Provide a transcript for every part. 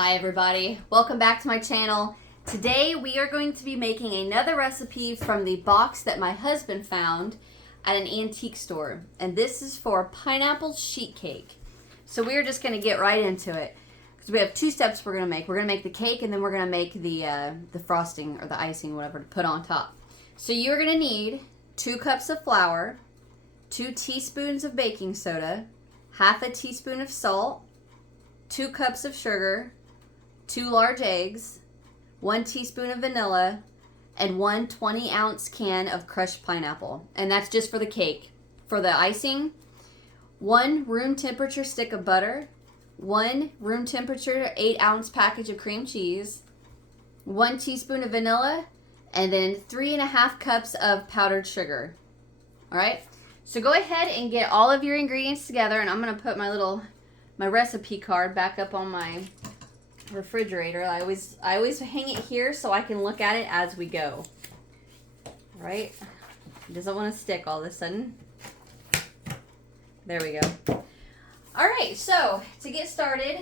Hi everybody, welcome back to my channel. Today we are going to be making another recipe from the box that my husband found at an antique store. And this is for pineapple sheet cake. So we're just going to get right into it. Because we have two steps we're going to make. We're going to make the cake and then we're going to make the frosting or the icing, whatever, to put on top. So you're going to need 2 cups of flour, 2 teaspoons of baking soda, half a teaspoon of salt, 2 cups of sugar, 2 large eggs, 1 teaspoon of vanilla, and 1 20-ounce can of crushed pineapple. And that's just for the cake. For the icing, 1 room temperature stick of butter, 1 room temperature 8-ounce package of cream cheese, 1 teaspoon of vanilla, and then 3.5 cups of powdered sugar. All right? So go ahead and get all of your ingredients together, and I'm going to put my recipe card back up on my refrigerator. I always hang it here so I can look at it as we go. All right? It doesn't want to stick all of a sudden. There we go. All right, so to get started,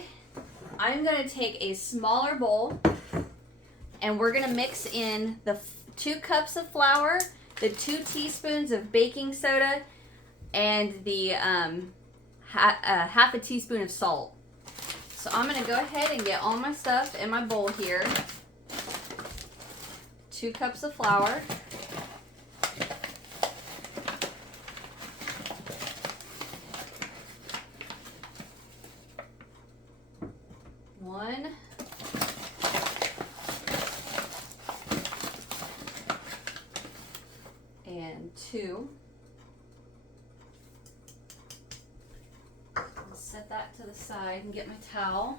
I'm going to take a smaller bowl and we're going to mix in the 2 cups of flour, the 2 teaspoons of baking soda, and the half a teaspoon of salt. So I'm going to go ahead and get all my stuff in my bowl here. 2 cups of flour. 1. And 2. Set that to the side and get my towel.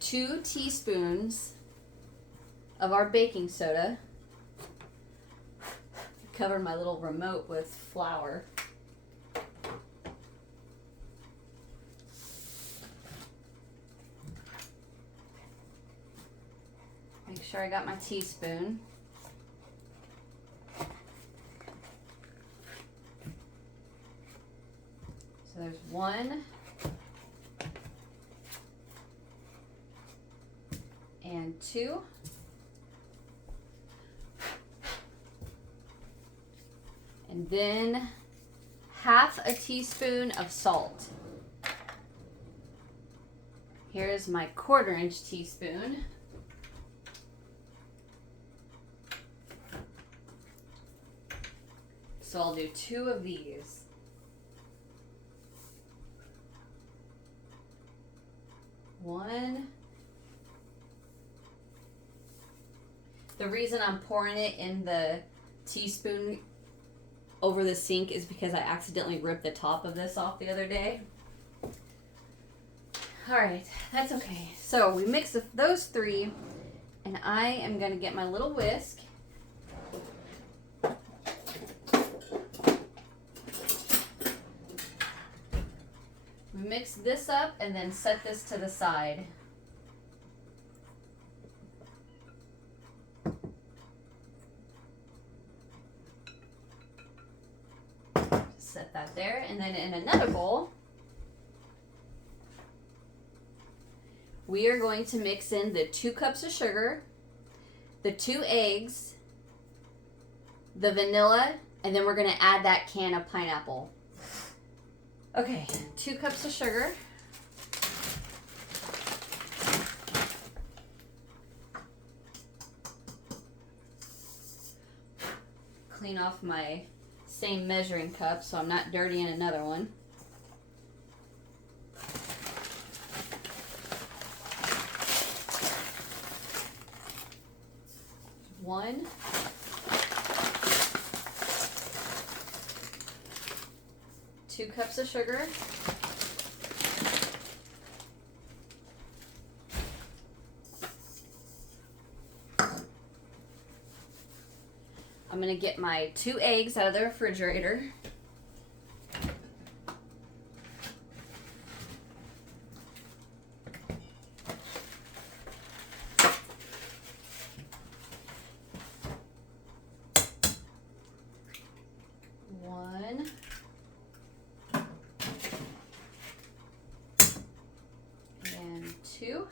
2 teaspoons of our baking soda. Cover my little remote with flour. Make sure I got my teaspoon. So there's 1 and 2. And then half a teaspoon of salt. Here's my 1/4 inch teaspoon. So I'll do 2 of these. 1. The reason I'm pouring it in the teaspoon over the sink is because I accidentally ripped the top of this off the other day. Alright, that's okay. So we mix those 3, and I am going to get my little whisk. We mix this up and then set this to the side. Set that there, and then in another bowl, we are going to mix in the 2 cups of sugar, the 2 eggs, the vanilla, and then we're going to add that can of pineapple. Okay, 2 cups of sugar. Clean off my same measuring cup so I'm not dirtying another one. One. 2 cups of sugar. I'm going to get my 2 eggs out of the refrigerator. One. And 2.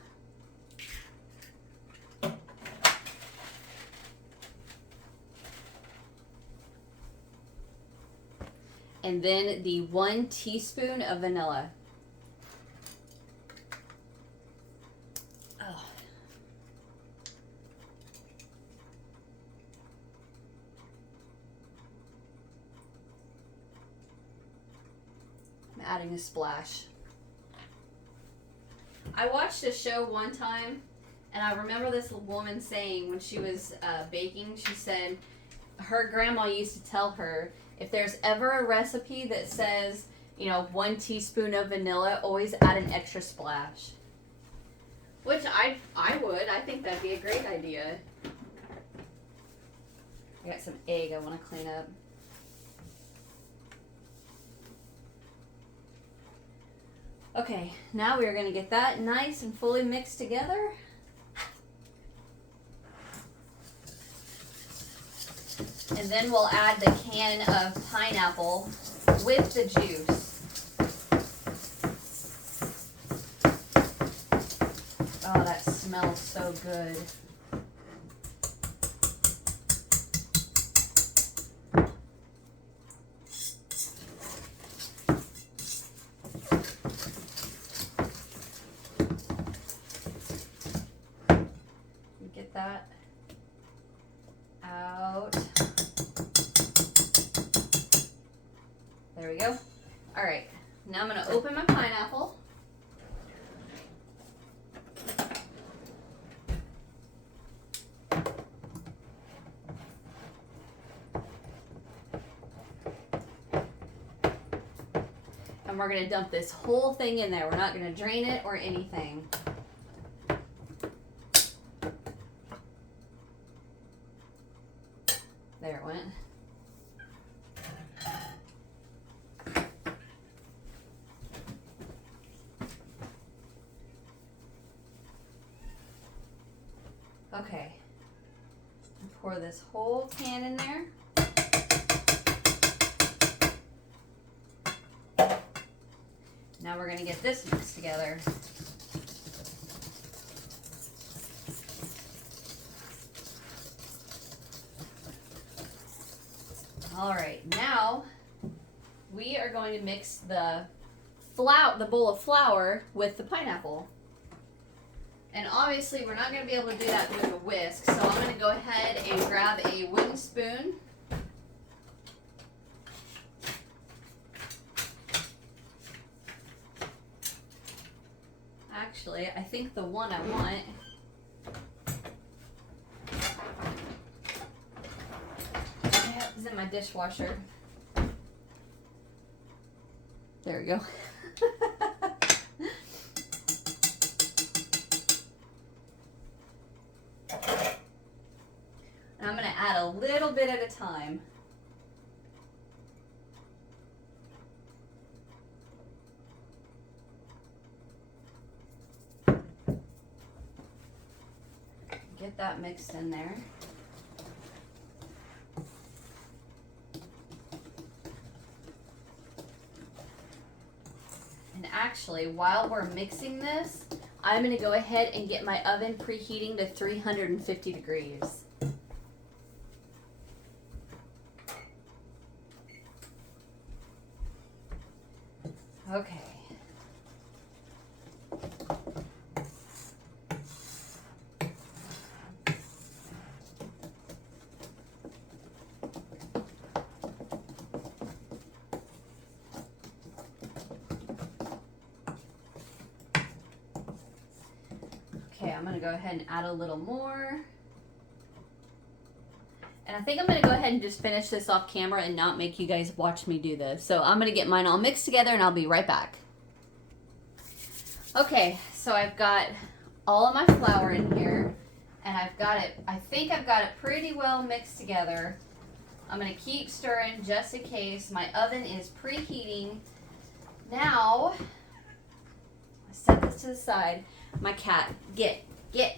and then the 1 teaspoon of vanilla. Oh. I'm adding a splash. I watched a show one time, and I remember this woman saying when she was baking, she said her grandma used to tell her, if there's ever a recipe that says, 1 teaspoon of vanilla, always add an extra splash. Which I would. I think that'd be a great idea. I got some egg I want to clean up. Okay, now we are going to get that nice and fully mixed together. And then we'll add the can of pineapple with the juice. Oh, that smells so good. Get that out. There we go. All right, now I'm going to open my pineapple. And we're going to dump this whole thing in there. We're not going to drain it or anything. There it went. Okay. Pour this whole can in there. Now we're going to get this mixed together. All right, now we are going to mix the bowl of flour with the pineapple. And obviously we're not going to be able to do that with a whisk, so I'm going to go ahead and grab a wooden spoon. Actually, I think the one I want is in my dishwasher. There we go. And I'm going to add a little bit at a time. Get that mixed in there. And actually, while we're mixing this, I'm going to go ahead and get my oven preheating to 350 degrees. Okay. Okay, I'm going to go ahead and add a little more. And I think I'm going to go ahead and just finish this off camera and not make you guys watch me do this. So I'm going to get mine all mixed together and I'll be right back. Okay, so I've got all of my flour in here and I've got it, I think I've got it pretty well mixed together. I'm going to keep stirring just in case. My oven is preheating. Now, I set this to the side. My cat, get. I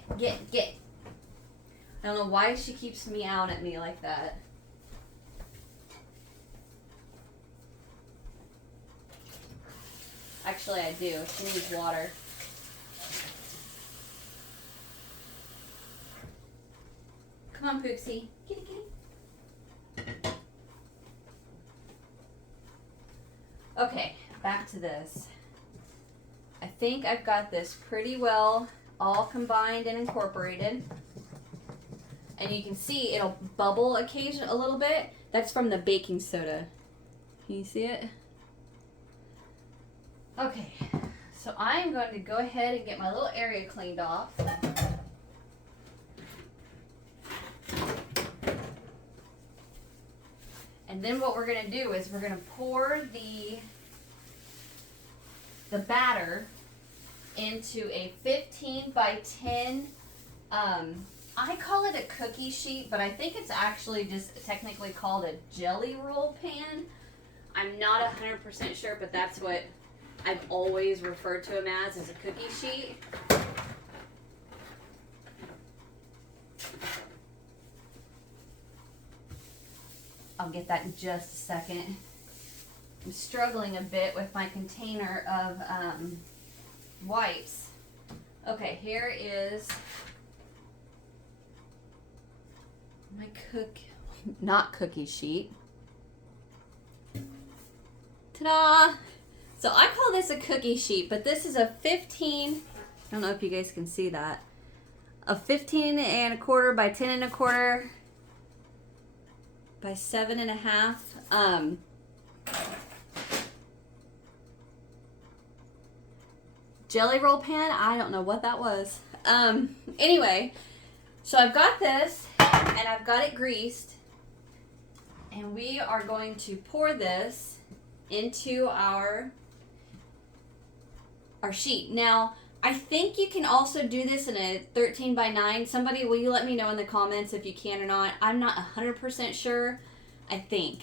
don't know why she keeps meowing at me like that. Actually, I do. She needs water. Come on, Pooksy. Kitty, kitty. Okay, back to this. I think I've got this pretty well all combined and incorporated. And you can see it'll bubble occasionally a little bit. That's from the baking soda. Can you see it? Okay, so I'm going to go ahead and get my little area cleaned off. And then what we're going to do is we're going to pour the batter into a 15 by 10, I call it a cookie sheet, but I think it's actually just technically called a jelly roll pan. I'm not 100% sure, but that's what I've always referred to them as a cookie sheet. I'll get that in just a second. I'm struggling a bit with my container of wipes. Okay, here is my not cookie sheet. Ta-da! So I call this a cookie sheet, but this is a 15, I don't know if you guys can see that, a 15 and a quarter by 10 and a quarter by 7.5. Jelly roll pan, I don't know what that was. Anyway, so I've got this and I've got it greased, and we are going to pour this into our sheet. Now, I think you can also do this in a 13 by 9. Somebody, will you let me know in the comments if you can or not? I'm not 100% sure. I think.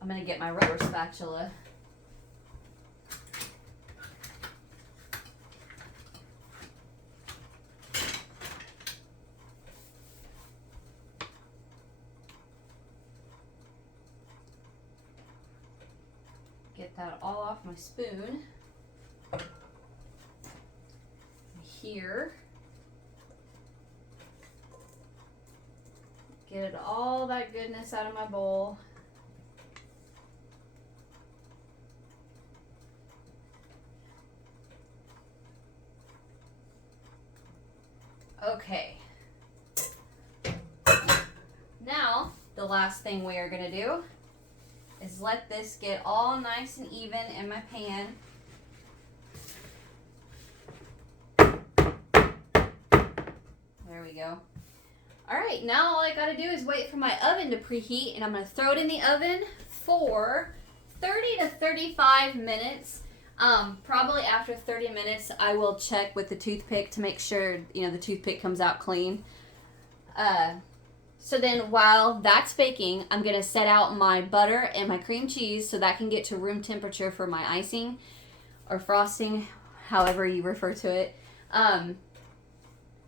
I'm going to get my rubber spatula. Get that all off my spoon. Here. Get all that goodness out of my bowl. Okay. Now, the last thing we are going to do is let this get all nice and even in my pan. There we go. All right, now all I got to do is wait for my oven to preheat, and I'm going to throw it in the oven for 30 to 35 minutes. Probably after 30 minutes, I will check with the toothpick to make sure, the toothpick comes out clean. So then while that's baking, I'm going to set out my butter and my cream cheese so that can get to room temperature for my icing or frosting, however you refer to it.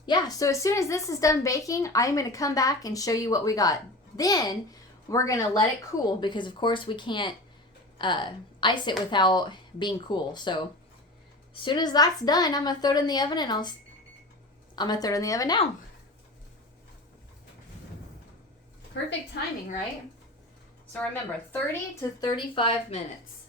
Yeah, so as soon as this is done baking, I'm going to come back and show you what we got. Then we're going to let it cool because, of course, we can't ice it without being cool. So as soon as that's done, I'm going to throw it in the oven, and I'm going to throw it in the oven now. Perfect timing, right? So remember, 30 to 35 minutes.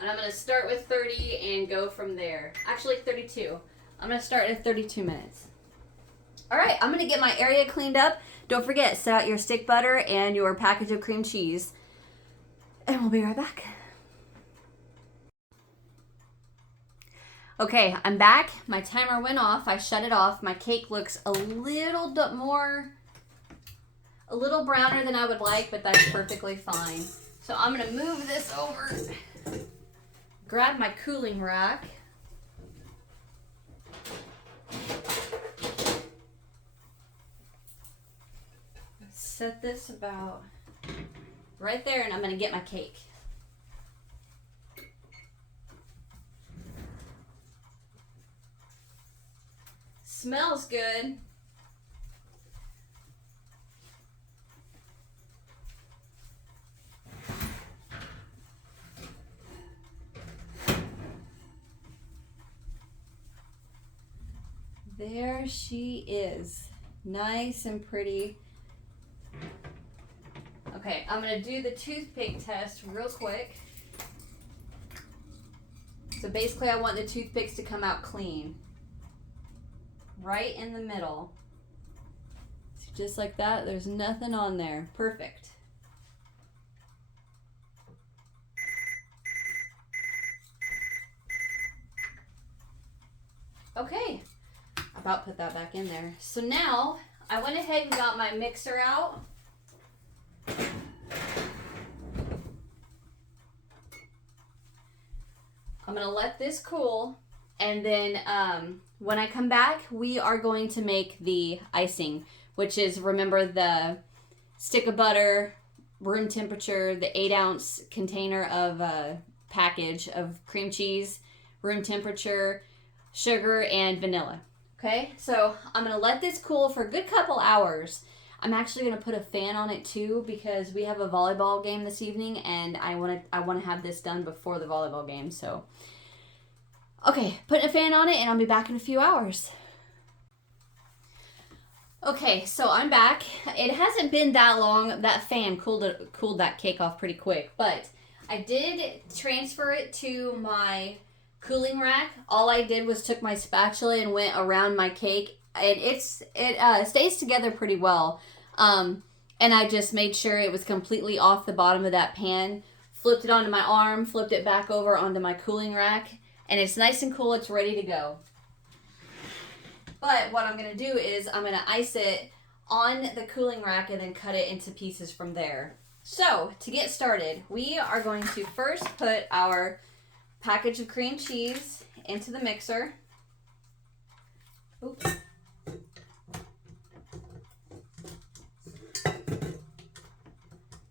And I'm going to start with 30 and go from there. Actually, 32. I'm going to start at 32 minutes. All right, I'm going to get my area cleaned up. Don't forget, set out your stick butter and your package of cream cheese. And we'll be right back. Okay, I'm back. My timer went off. I shut it off. My cake looks a little browner than I would like, but that's perfectly fine. So I'm going to move this over. Grab my cooling rack. Set this about right there, and I'm going to get my cake. Smells good. There she is. Nice and pretty. Okay, I'm going to do the toothpick test real quick. So basically I want the toothpicks to come out clean. Right in the middle. So just like that, there's nothing on there. Perfect. Okay, about put that back in there. So now I went ahead and got my mixer out. I'm gonna let this cool, and then when I come back, we are going to make the icing, which is, remember, the stick of butter, room temperature, the 8-ounce container of package of cream cheese, room temperature, sugar, and vanilla. Okay, so I'm gonna let this cool for a good couple hours. I'm actually gonna put a fan on it too because we have a volleyball game this evening, and I want to have this done before the volleyball game. So, okay, putting a fan on it, and I'll be back in a few hours. Okay, so I'm back. It hasn't been that long. That fan cooled that cake off pretty quick, but I did transfer it to my cooling rack. All I did was took my spatula and went around my cake, and it stays together pretty well. And I just made sure it was completely off the bottom of that pan, flipped it onto my arm, flipped it back over onto my cooling rack, and it's nice and cool. It's ready to go. But what I'm going to do is I'm going to ice it on the cooling rack and then cut it into pieces from there. So to get started, we are going to first put our package of cream cheese into the mixer. Oops.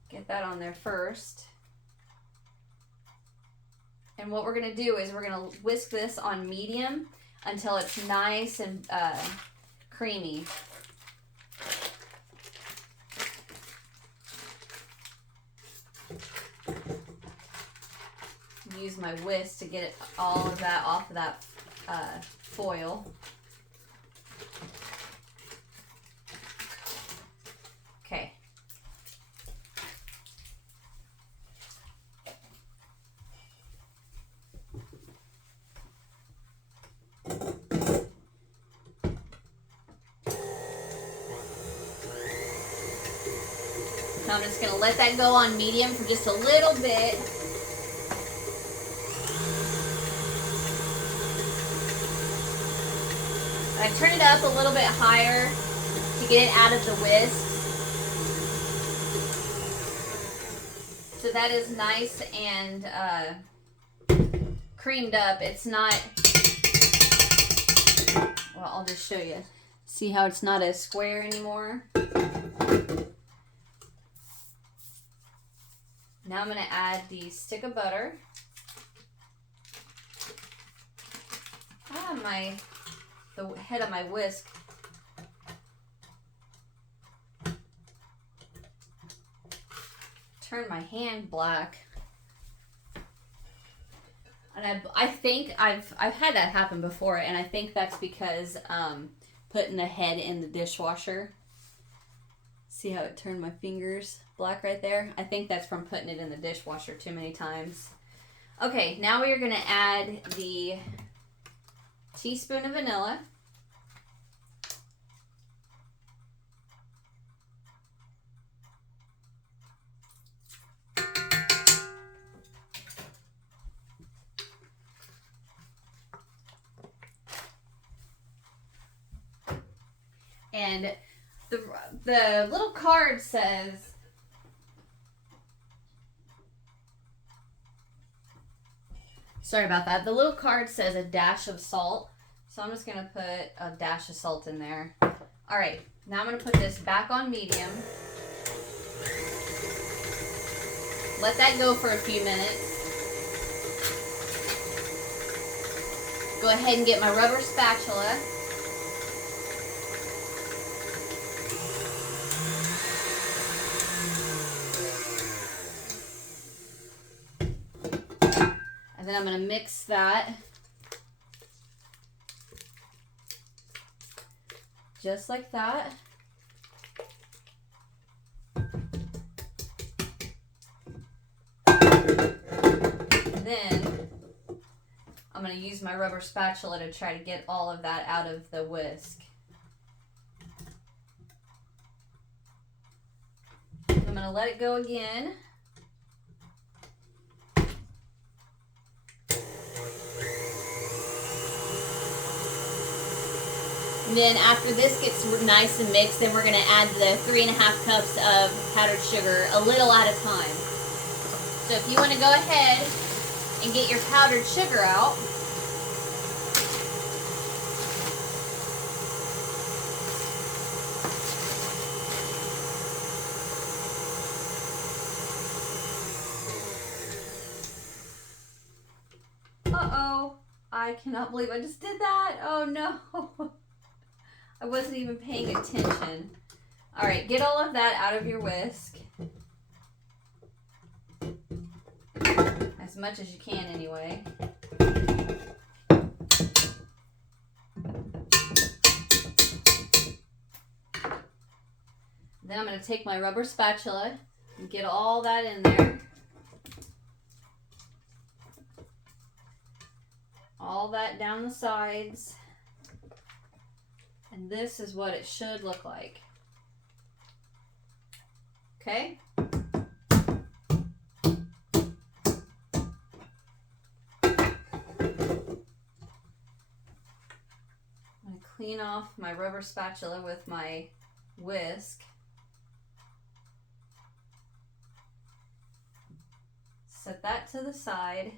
Get that on there first. And what we're going to do is we're going to whisk this on medium until it's nice and creamy. Use my whisk to get all of that off of that foil. Okay. So I'm just going to let that go on medium for just a little bit. I turn it up a little bit higher to get it out of the whisk. So that is nice and creamed up. It's not, well, I'll just show you. See how it's not as square anymore? Now I'm going to add the stick of butter. The head of my whisk. Turn my hand black. And I think I've had that happen before, and I think that's because putting the head in the dishwasher. See how it turned my fingers black right there? I think that's from putting it in the dishwasher too many times. Okay, now we are going to add the teaspoon of vanilla. And the little card says, sorry about that. The little card says a dash of salt. So I'm just going to put a dash of salt in there. All right, now I'm going to put this back on medium. Let that go for a few minutes. Go ahead and get my rubber spatula. And then I'm going to mix that. just like that. Then I'm going to use my rubber spatula to try to get all of that out of the whisk. I'm going to let it go again. And then after this gets nice and mixed, then we're going to add the 3.5 cups of powdered sugar, a little at a time. So if you want to go ahead and get your powdered sugar out, uh-oh, I cannot believe I just did that. Oh no. I wasn't even paying attention. All right, get all of that out of your whisk. As much as you can anyway. Then I'm going to take my rubber spatula and get all that in there. All that down the sides. And this is what it should look like. Okay? I'm going to clean off my rubber spatula with my whisk. Set that to the side.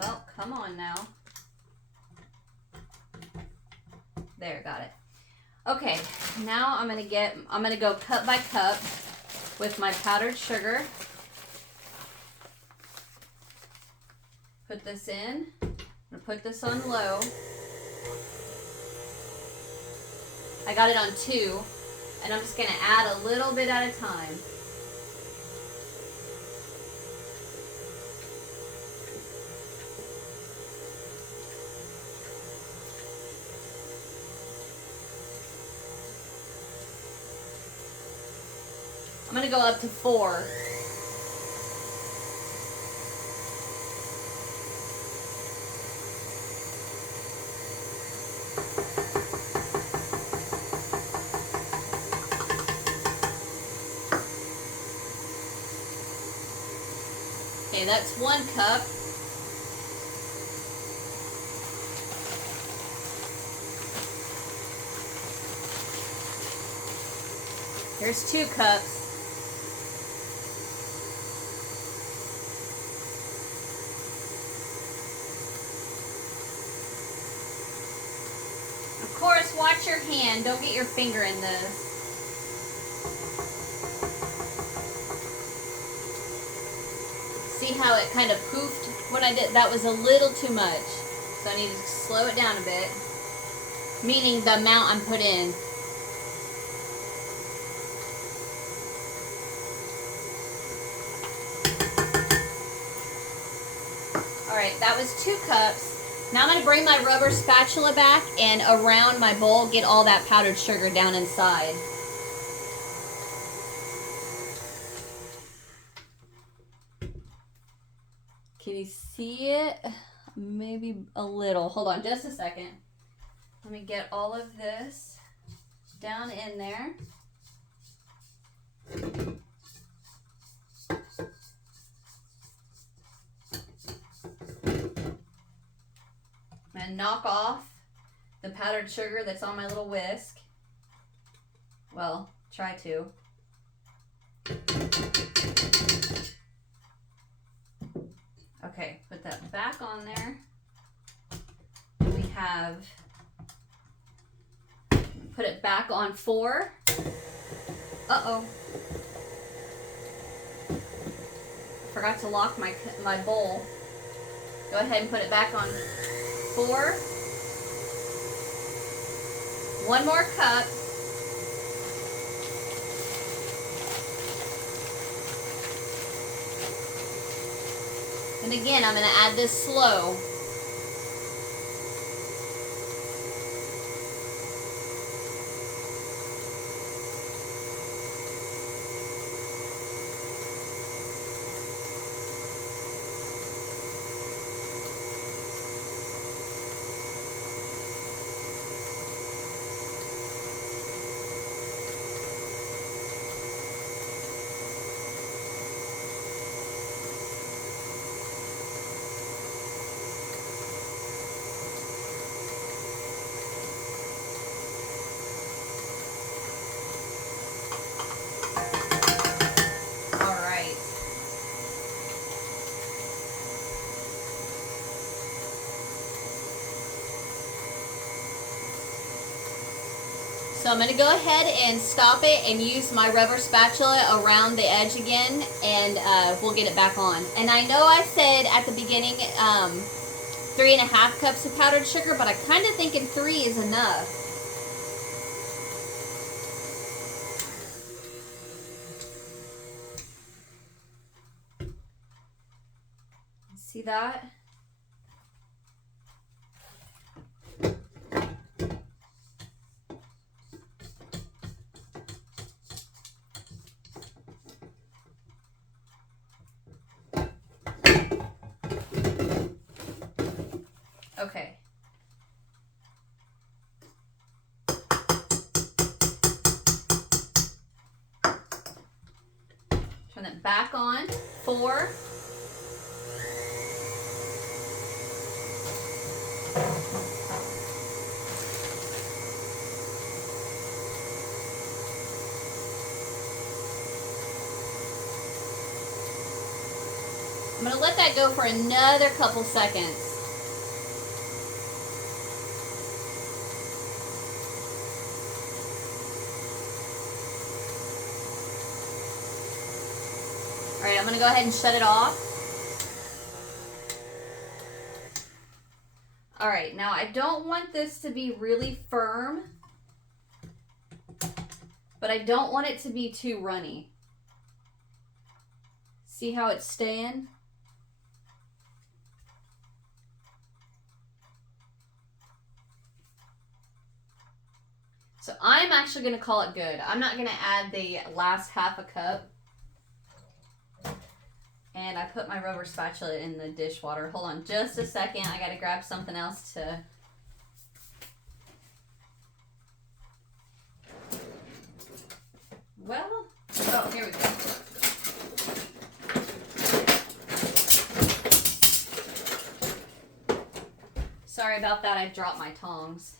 Well, come on now. There, got it. Okay, now I'm gonna go cup by cup with my powdered sugar. Put this in. I'm gonna put this on low. I got it on 2, and I'm just gonna add a little bit at a time. I'm going to go up to 4. Okay, that's 1 cup. Here's 2 cups. Of course, watch your hand. Don't get your finger in this. See how it kind of poofed when I did? That was a little too much. So I need to slow it down a bit. Meaning the amount I'm put in. Alright, that was 2 cups. Now I'm going to bring my rubber spatula back and around my bowl, get all that powdered sugar down inside. Can you see it? Maybe a little. Hold on just a second. Let me get all of this down in there. And knock off the powdered sugar that's on my little whisk. Well, try to. Okay, put that back on there. We have, put it back on 4. Uh-oh. Forgot to lock my bowl. Go ahead and put it back on 4. 1 more cup. And again, I'm going to add this slow. So I'm going to go ahead and stop it and use my rubber spatula around the edge again, and we'll get it back on. And I know I said at the beginning 3.5 cups of powdered sugar, but I kind of thinking 3 is enough. See that? Okay. Turn it back on. 4. I'm going to let that go for another couple seconds. All right, I'm going to go ahead and shut it off. All right, now I don't want this to be really firm, but I don't want it to be too runny. See how it's staying? So I'm actually going to call it good. I'm not going to add the last half a cup. And I put my rubber spatula in the dishwater. Hold on just a second. I got to grab something else to... Well, oh, here we go. Sorry about that. I dropped my tongs.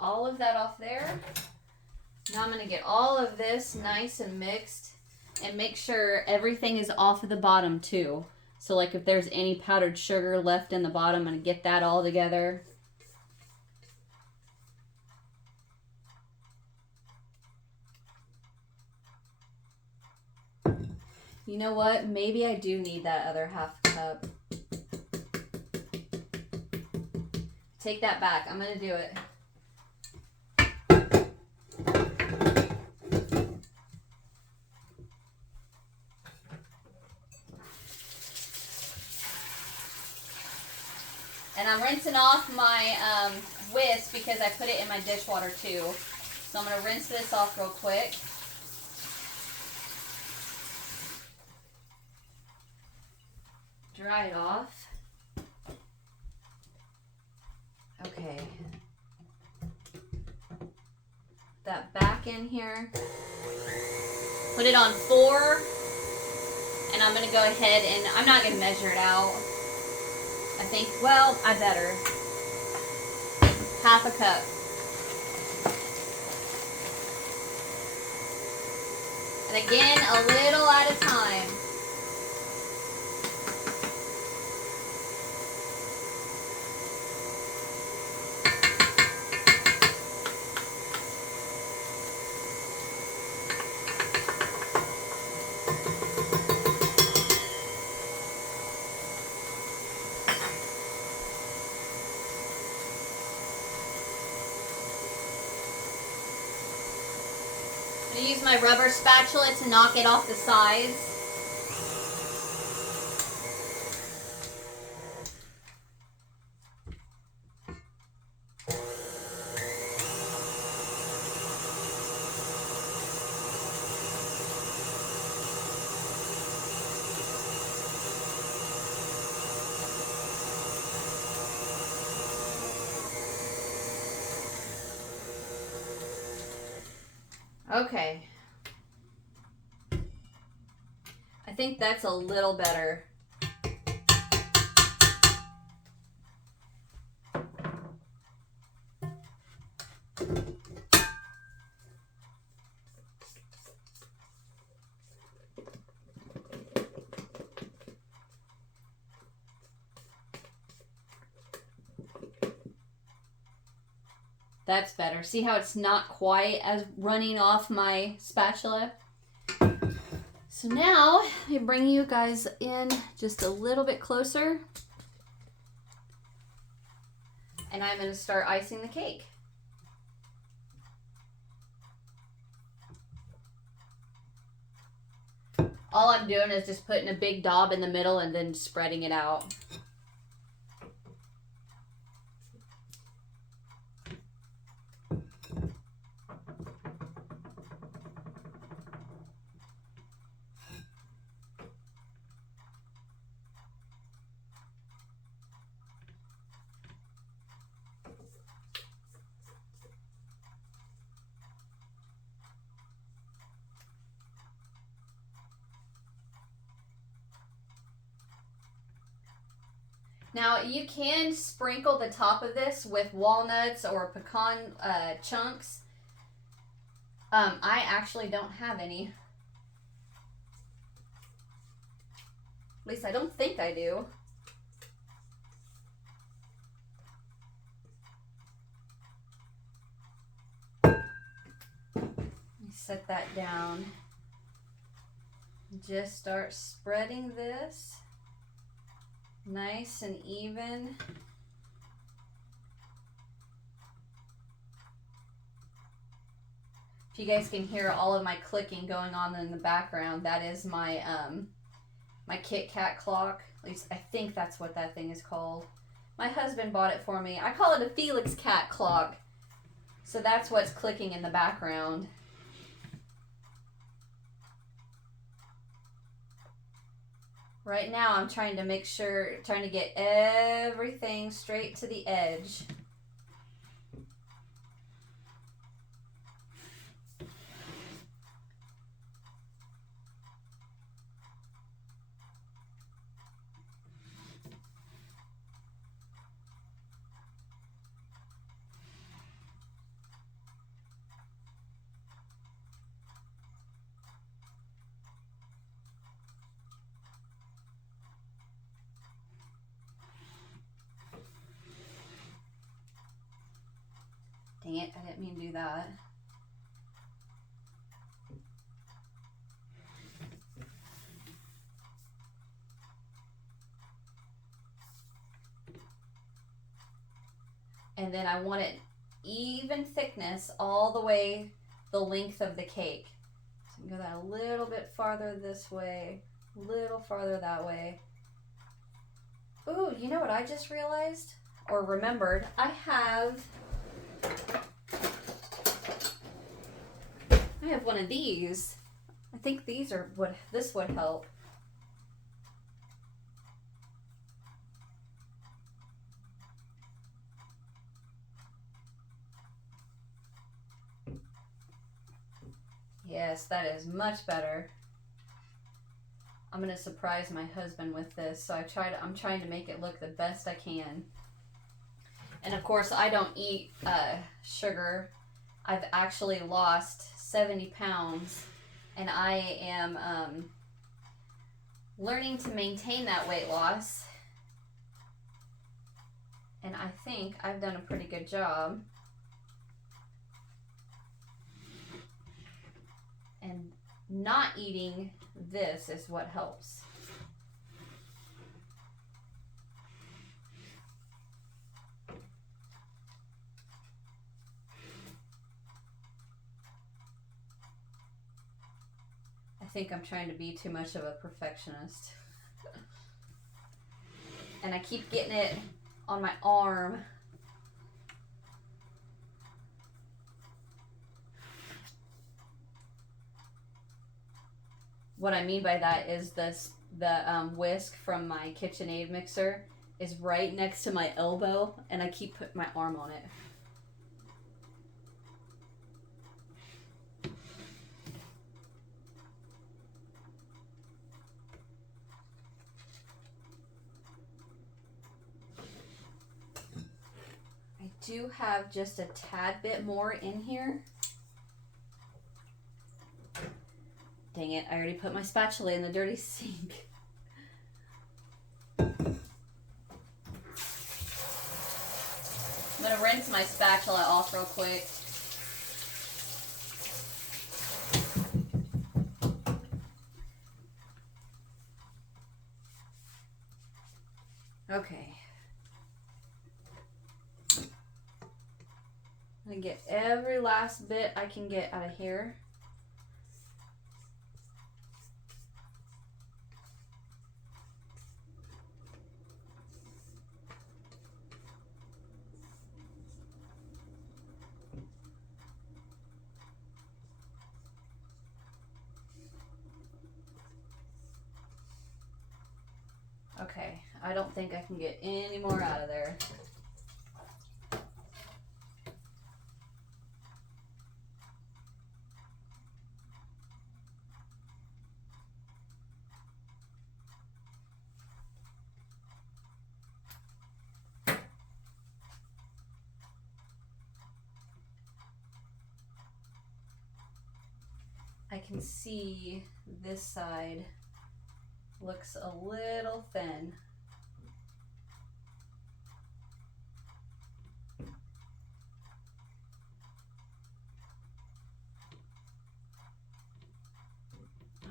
All of that off there. Now I'm going to get all of this nice and mixed and make sure everything is off of the bottom too. So like if there's any powdered sugar left in the bottom, I'm going to get that all together. You know what? Maybe I do need that other half cup. Take that back. I'm going to do it. And I'm rinsing off my whisk because I put it in my dishwater too. So I'm going to rinse this off real quick. Dry it off. Okay. That back in here. Put it on 4. And I'm going to go ahead and I'm not going to measure it out. I think, well, I better. Half a cup. And again, a little at a time. I'm going to use my rubber spatula to knock it off the sides. Okay. I think that's a little better. That's better. See how it's not quite as running off my spatula? So now, let me bring you guys in just a little bit closer. And I'm going to start icing the cake. All I'm doing is just putting a big daub in the middle and then spreading it out. Now you can sprinkle the top of this with walnuts or pecan chunks. I actually don't have any. At least I don't think I do. Let me set that down. Just start spreading this nice and even. If you guys can hear all of my clicking going on in the background, that is my my Kit Kat clock. At least I think that's what that thing is called. My husband bought it for me. I call it a Felix cat clock. So that's what's clicking in the background. Right now I'm trying to make sure, trying to get everything straight to the edge. Dang it, I didn't mean to do that. And then I want it even thickness all the way the length of the cake. So I'm going to go that a little bit farther this way, a little farther that way. Ooh, you know what I just realized or remembered? I have one of these. I think these are what this would help. Yes, that is much better. I'm gonna surprise my husband with this, so I'm trying to make it look the best I can. And of course, I don't eat sugar. I've actually lost 70 pounds, and I am learning to maintain that weight loss. And I think I've done a pretty good job. And not eating this is what helps. think I'm trying to be too much of a perfectionist. And I keep getting it on my arm. What I mean by that is the whisk from my KitchenAid mixer is right next to my elbow, and I keep putting my arm on it. I do have just a tad bit more in here. Dang it, I already put my spatula in the dirty sink. I'm gonna rinse my spatula off real quick. Okay. I'm gonna get every last bit I can get out of here. Okay, I don't think I can get any more out of there. I can see this side looks a little thin.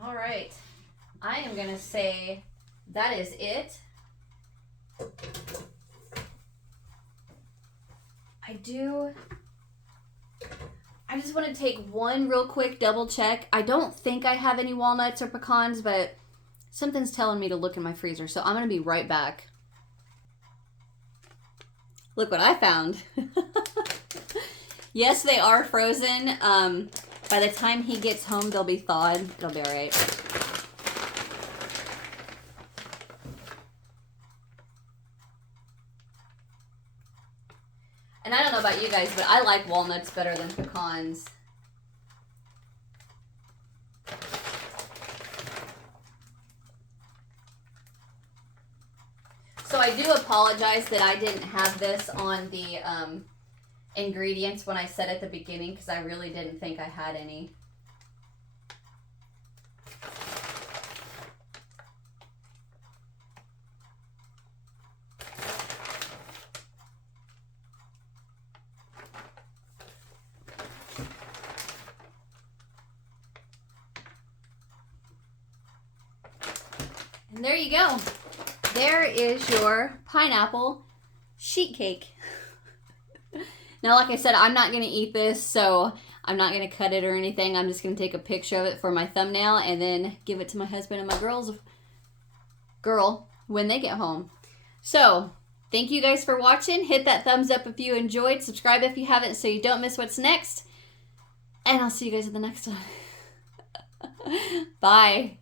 All right, I am gonna say that is it. I just want to take one real quick double check. I don't think I have any walnuts or pecans, but something's telling me to look in my freezer, so I'm gonna be right back. Look what I found. Yes, they are frozen. By the time he gets home, they'll be thawed. It'll be all right. And I don't know about you guys, but I like walnuts better than pecans. So I do apologize that I didn't have this on the ingredients when I said at the beginning, because I really didn't think I had any. And there you go. There is your pineapple sheet cake. Now, like I said, I'm not going to eat this, so I'm not going to cut it or anything. I'm just going to take a picture of it for my thumbnail and then give it to my husband and my girl when they get home. So, thank you guys for watching. Hit that thumbs up if you enjoyed. Subscribe if you haven't so you don't miss what's next. And I'll see you guys in the next one. Bye.